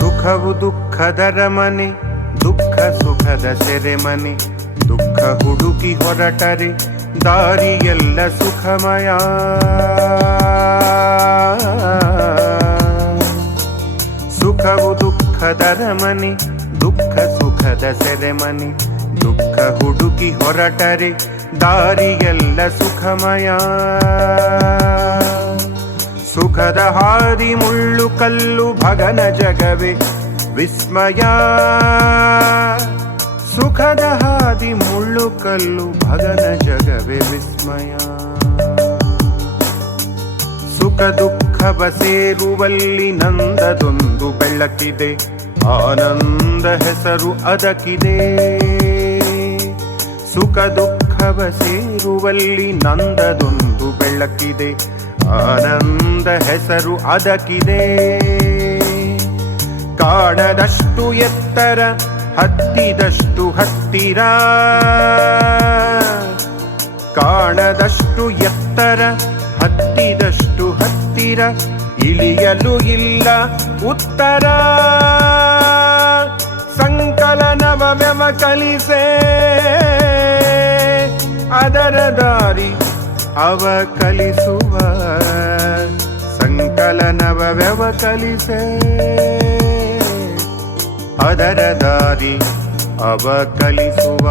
ಸುಖವು ದುಃಖದರ ಮನೆ, ದುಃಖ ಸುಖದ ಸೆರೆಮನೆ. ದುಃಖ ಹುಡುಕಿ ಹೊರಟರೆ ದಾರಿಯೆಲ್ಲ ಸುಖಮಯ. ಸುಖವು ದುಃಖದರ ಮನೆ, ದುಃಖ ಸುಖದ ಸೆರೆಮನೆ. ದುಃಖ ಹುಡುಕಿ ಹೊರಟರೆ ದಾರಿಯೆಲ್ಲ ಸುಖಮಯ. ಸುಖದ ಹಾದಿ ಮುಳ್ಳು ಕಲ್ಲು ಭಗನ ಜಗವೇ ವಿಸ್ಮಯ. ಸುಖದ ಹಾದಿ ಮುಳ್ಳು ಕಲ್ಲು ಭಗನ ಜಗವೇ ವಿಸ್ಮಯ. ಸುಖ ದುಃಖವ ಸೇರುವಲ್ಲಿ ನಂದದೊಂದು ಬೆಳಕಿದೆ, ಆನಂದ ಹೆಸರು ಅದಕ್ಕಿದೆ. ಸುಖ ದುಃಖವ ಸೇರುವಲ್ಲಿ ನಂದದೊಂದು ಬೆಳಕಿದೆ, ಆನಂದ ಹೆಸರು ಅದಕ್ಕಿದೆ. ಕಾಣದಷ್ಟು ಎತ್ತರ, ಹತ್ತಿದಷ್ಟು ಹತ್ತಿರ. ಕಾಣದಷ್ಟು ಎತ್ತರ, ಹತ್ತಿದಷ್ಟು ಹತ್ತಿರ. ಇಳಿಯಲು ಇಲ್ಲ ಉತ್ತರ. ಸಂಕಲನವ ವ್ಯವಕಲಿಸೆ, ಅದರ ದಾರಿ ಅವ ಕಲಿಸುವ. ಸಂಕಲನವ ವ್ಯವಕಲಿಸೆ, ಅದರ ದಾರಿ ಅವ ಕಲಿಸುವ.